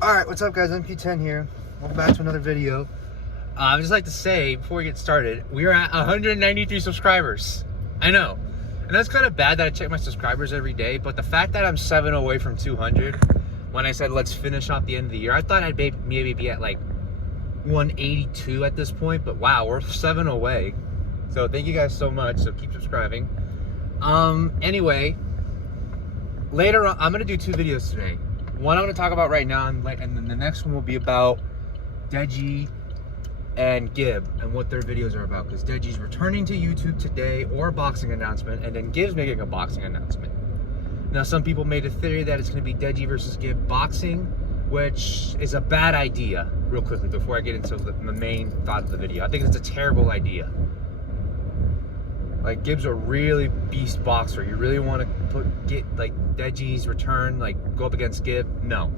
Alright, what's up guys? MQ10 here. Welcome back to another video. I'd just like to say, before we get started, we are at 193 subscribers. I know. And that's kind of bad that I check my subscribers every day, but the fact that I'm 7 away from 200, when I said let's finish off the end of the year, I thought I'd maybe be at like 182 at this point, but wow, we're 7 away. So thank you guys so much, so keep subscribing. Anyway, later on, I'm going to do 2 videos today. One I'm going to talk about right now, and then the next one will be about Deji and Gib and what their videos are about. Because Deji's returning to YouTube today, or a boxing announcement, and then Gib's making a boxing announcement. Now, some people made a theory that it's going to be Deji versus Gib boxing, which is a bad idea, real quickly, before I get into the main thought of the video. I think it's a terrible idea. Like, Gib's a really beast boxer. You really want to get like Deji's return, like go up against Gib? No.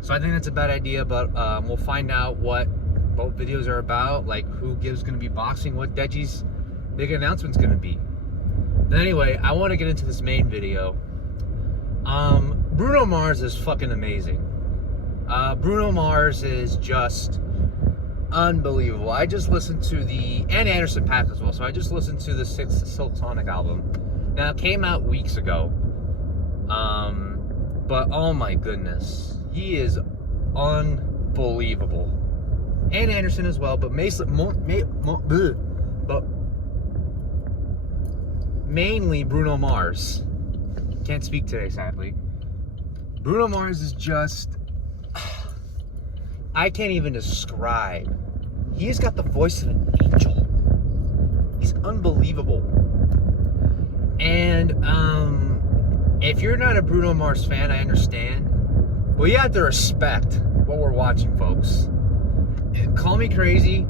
So I think that's a bad idea, but we'll find out what both videos are about, like who Gib's going to be boxing, what Deji's big announcement's going to be. But anyway, I want to get into this main video. Bruno Mars is fucking amazing. Bruno Mars is just unbelievable. I just listened to and Anderson .Paak as well. So I just listened to the 6th Silk Sonic album. Now, it came out weeks ago. But oh my goodness, he is unbelievable. And Anderson as well, but mainly Bruno Mars. Can't speak today, sadly. Bruno Mars is just, I can't even describe. He's got the voice of an angel. He's unbelievable. And if you're not a Bruno Mars fan, I understand. But you have to respect what we're watching, folks. Call me crazy.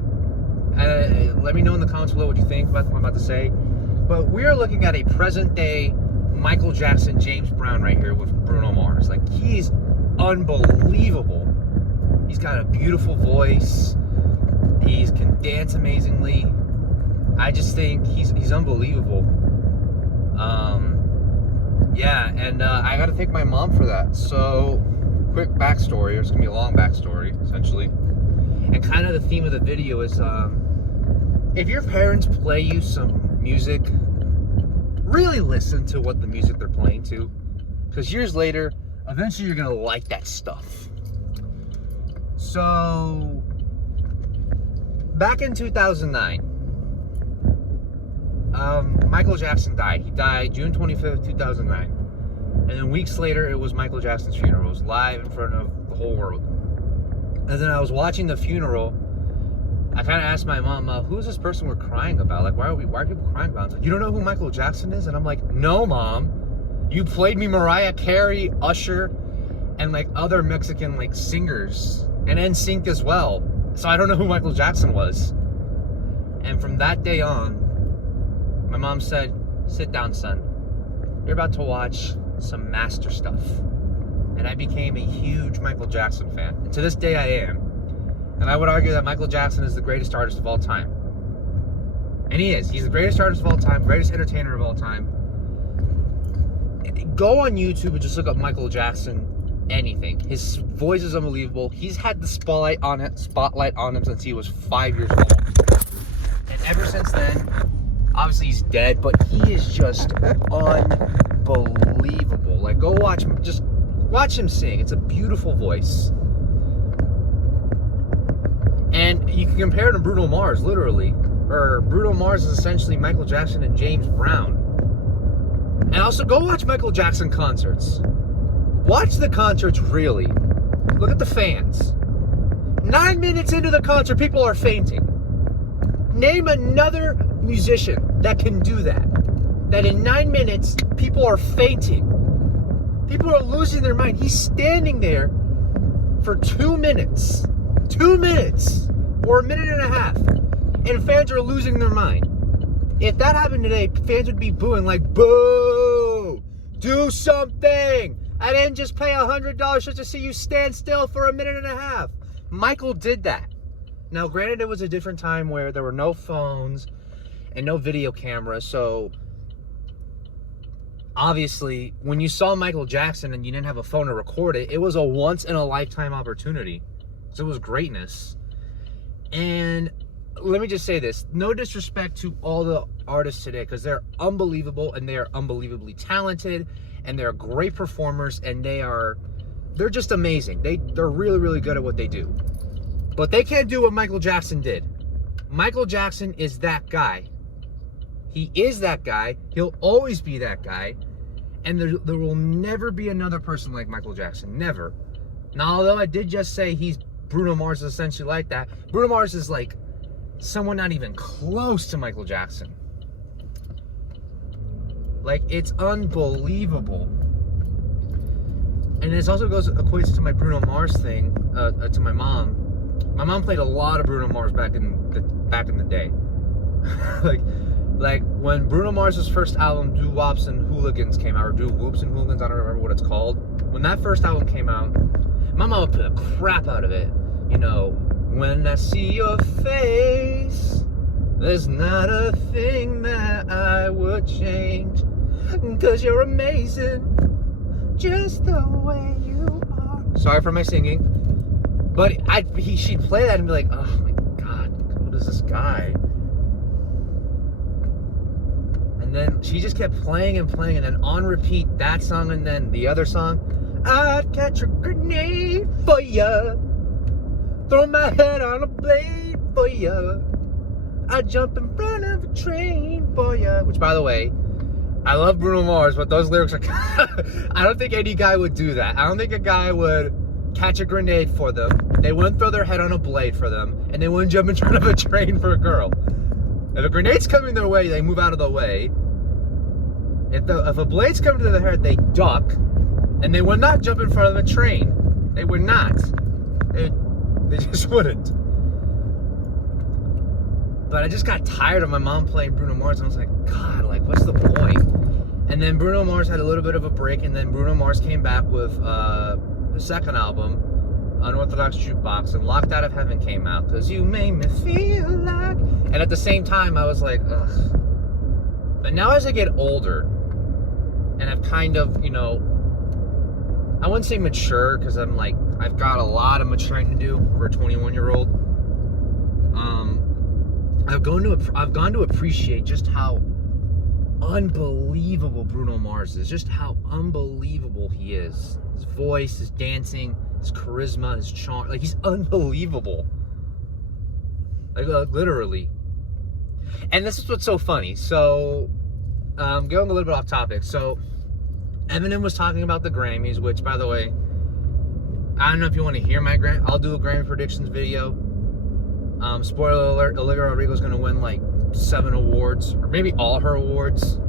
Let me know in the comments below what you think about what I'm about to say. But we are looking at a present-day Michael Jackson, James Brown right here with Bruno Mars. Like, he's unbelievable. He's got a beautiful voice. He can dance amazingly. I just think he's unbelievable. Yeah, and I got to thank my mom for that. So, quick backstory. It's going to be a long backstory, essentially. And kind of the theme of the video is, if your parents play you some music, really listen to what the music they're playing to. Because years later, eventually you're going to like that stuff. So, back in 2009, Michael Jackson died. He died June 25th, 2009. And then weeks later, it was Michael Jackson's funeral. It was live in front of the whole world. And then I was watching the funeral. I kind of asked my mom, who's this person we're crying about? Like, why are people crying about? It's like, you don't know who Michael Jackson is? And I'm like, no, Mom. You played me Mariah Carey, Usher, and like other Mexican like singers. And NSYNC as well. So I don't know who Michael Jackson was. And from that day on, my mom said, sit down, son. You're about to watch some master stuff. And I became a huge Michael Jackson fan. And to this day I am. And I would argue that Michael Jackson is the greatest artist of all time. And he is. He's the greatest artist of all time, greatest entertainer of all time. Go on YouTube and just look up Michael Jackson. Anything. His voice is unbelievable. He's had the spotlight on him since he was 5 years old. And ever since then, obviously he's dead, but he is just unbelievable. Like, go watch him sing. It's a beautiful voice. And you can compare it to Bruno Mars, literally. Or Bruno Mars is essentially Michael Jackson and James Brown. And also, go watch Michael Jackson concerts. Watch the concerts, really. Look at the fans. 9 minutes into the concert, people are fainting. Name another musician that can do that. That in 9 minutes, people are fainting. People are losing their mind. He's standing there for 2 minutes. 2 minutes. Or a minute and a half. And fans are losing their mind. If that happened today, fans would be booing like, boo! Do something! I didn't just pay $100 just to see you stand still for a minute and a half. Michael did that. Now, granted, it was a different time where there were no phones and no video cameras, so obviously, when you saw Michael Jackson and you didn't have a phone to record it, it was a once-in-a-lifetime opportunity. So it was greatness. And let me just say this. No disrespect to all the artists today, because they're unbelievable and they are unbelievably talented and they're great performers and they're just amazing. They're really, really good at what they do. But they can't do what Michael Jackson did. Michael Jackson is that guy. He is that guy. He'll always be that guy. And there will never be another person like Michael Jackson. Never. Now, although I did just say Bruno Mars is essentially like that, Bruno Mars is like someone not even close to Michael Jackson. Like, it's unbelievable. And this also equates to my Bruno Mars thing, to my mom. My mom played a lot of Bruno Mars back in the day. like when Bruno Mars' first album, Doo Wops and Hooligans, came out, or Doo Whoops and Hooligans, I don't remember what it's called. When that first album came out, my mom would play the crap out of it. You know, when I see your face, there's not a thing that I would change, 'cause you're amazing, just the way you are. Sorry for my singing. But she'd play that and be like, oh my God, what is this guy? And then she just kept playing and playing, and then on repeat, that song, and then the other song. I'd catch a grenade for ya, throw my head on a blade for ya, I'd jump in front of a train for ya. Which, by the way, I love Bruno Mars, but those lyrics are I don't think any guy would do that. I don't think a guy would catch a grenade for them, they wouldn't throw their head on a blade for them, and they wouldn't jump in front of a train for a girl. If a grenade's coming their way, they move out of the way. If a blade's coming to their head, they duck, and they would not jump in front of a train. They would not. They just wouldn't. But I just got tired of my mom playing Bruno Mars, and I was like, God, like, what's the point? And then Bruno Mars had a little bit of a break, and then Bruno Mars came back with the second album, Unorthodox Jukebox, and Locked Out of Heaven came out, because you made me feel like... And at the same time, I was like, ugh. But now as I get older, and I've kind of, you know, I wouldn't say mature, because I'm like, I've got a lot of maturing to do for a 21-year-old. I've gone to appreciate just how unbelievable Bruno Mars is, just how unbelievable he is. His voice, his dancing, his charisma, his charm, like, he's unbelievable. Like, literally. And this is what's so funny. So, going a little bit off topic. So, Eminem was talking about the Grammys, which, by the way, I don't know if you want to hear my I'll do a Grammy predictions video. Spoiler alert, Olivia Rodrigo's going to win like 7 awards, or maybe all her awards.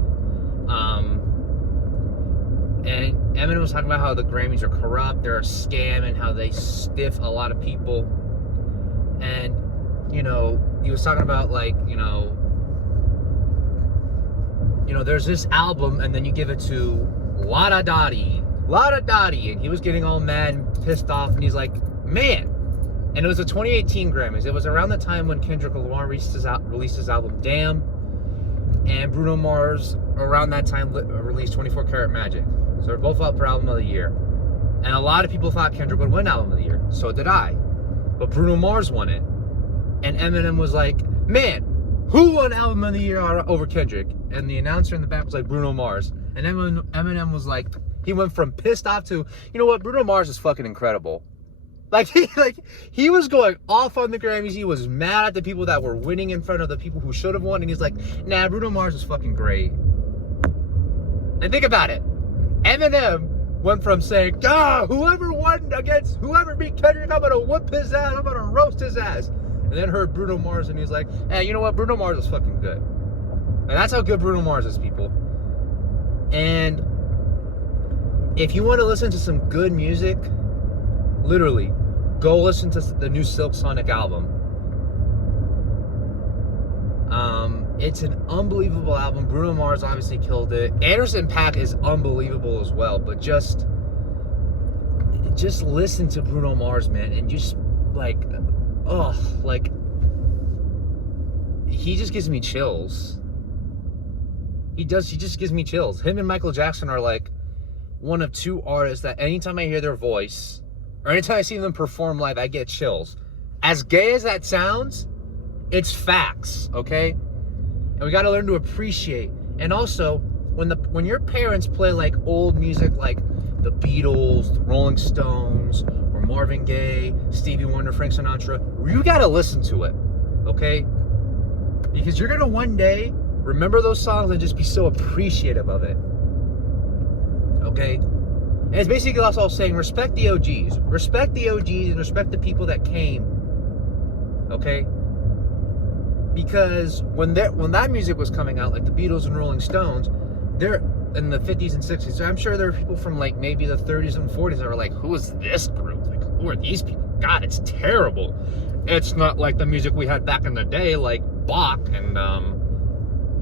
And Eminem was talking about how the Grammys are corrupt, they're a scam, and how they stiff a lot of people. And, you know, he was talking about, like, you know, there's this album, and then you give it to Lada Dottie, and he was getting all mad and pissed off, and he's like, man. And it was the 2018 Grammys. It was around the time when Kendrick Lamar released his album Damn, and Bruno Mars around that time released 24 Karat Magic. So they're both up for Album of the Year. And a lot of people thought Kendrick would win Album of the Year. So did I. But Bruno Mars won it. And Eminem was like, man, who won Album of the Year over Kendrick? And the announcer in the back was like, Bruno Mars. And Eminem was like, he went from pissed off to, you know what, Bruno Mars is fucking incredible. He was going off on the Grammys. He was mad at the people that were winning in front of the people who should have won. And he's like, nah, Bruno Mars is fucking great. And think about it. Eminem went from saying, whoever beat Kendrick, I'm going to whip his ass. I'm going to roast his ass. And then heard Bruno Mars, and he's like, hey, you know what? Bruno Mars is fucking good. And that's how good Bruno Mars is, people. And if you want to listen to some good music, literally, go listen to the new Silk Sonic album. It's an unbelievable album. Bruno Mars obviously killed it. Anderson .Paak is unbelievable as well. But just listen to Bruno Mars, man, and just he just gives me chills. He just gives me chills. Him and Michael Jackson are like one of two artists that anytime I hear their voice or anytime I see them perform live, I get chills. As gay as that sounds, it's facts, okay? And we got to learn to appreciate. And also, when your parents play like old music like the Beatles, the Rolling Stones, or Marvin Gaye, Stevie Wonder, Frank Sinatra, you got to listen to it, okay? Because you're going to one day remember those songs and just be so appreciative of it. Okay? And it's basically also saying respect the OGs. Respect the OGs and respect the people that came. Okay? Because when that music was coming out, like the Beatles and Rolling Stones, they're in the 50s and 60s. So I'm sure there are people from like maybe the 30s and 40s that were like, who is this group? Like, who are these people? God, it's terrible. It's not like the music we had back in the day, like Bach and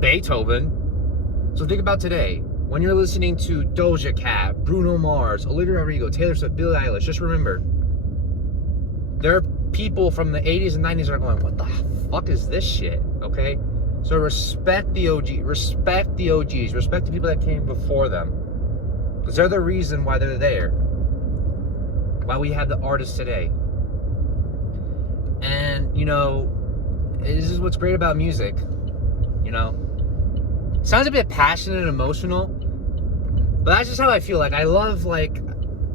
Beethoven. So think about today. When you're listening to Doja Cat, Bruno Mars, Olivia Rodrigo, Taylor Swift, Billie Eilish, just remember, there are people from the 80s and 90s that are going, what the fuck is this shit? Okay? So respect the OG, respect the OGs, respect the people that came before them. Because they're the reason why they're there. Why we have the artists today. And, you know, this is what's great about music. You know? Sounds a bit passionate and emotional, but that's just how I feel. Like, I love, like,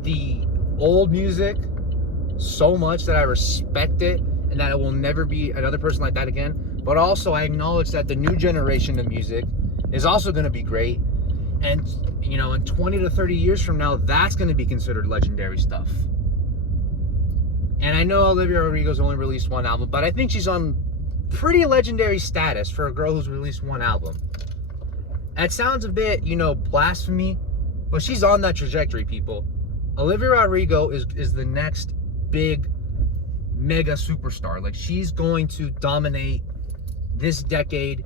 the old music so much that I respect it and that it will never be another person like that again. But also, I acknowledge that the new generation of music is also going to be great. And, you know, in 20 to 30 years from now, that's going to be considered legendary stuff. And I know Olivia Rodrigo's only released one album, but I think she's on pretty legendary status for a girl who's released one album. That sounds a bit, you know, blasphemy, but she's on that trajectory, people. Olivia Rodrigo is the next big, mega superstar. Like, she's going to dominate this decade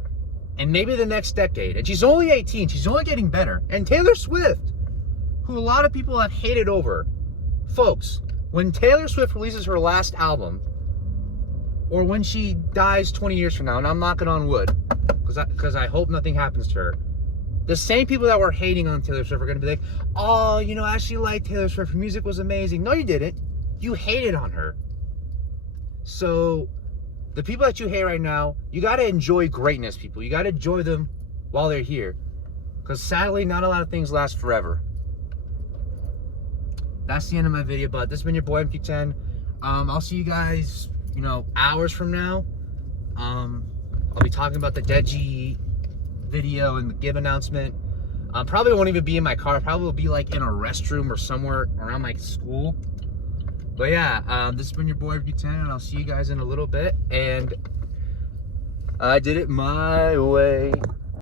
and maybe the next decade. And she's only 18. She's only getting better. And Taylor Swift, who a lot of people have hated over. Folks, when Taylor Swift releases her last album, or when she dies 20 years from now, and I'm knocking on wood, because I hope nothing happens to her, the same people that were hating on Taylor Swift are going to be like, oh, you know, I actually liked Taylor Swift. Her music was amazing. No, you didn't. You hated on her. So, the people that you hate right now, you got to enjoy greatness, people. You got to enjoy them while they're here. Because sadly, not a lot of things last forever. That's the end of my video, but this has been your boy MQ10. I'll see you guys, you know, hours from now. I'll be talking about the Deji video and the Give announcement. Probably won't even be in my car. Probably will be like in a restroom or somewhere around my school. But yeah, this has been your boy MQ10, and I'll see you guys in a little bit. And I did it my way.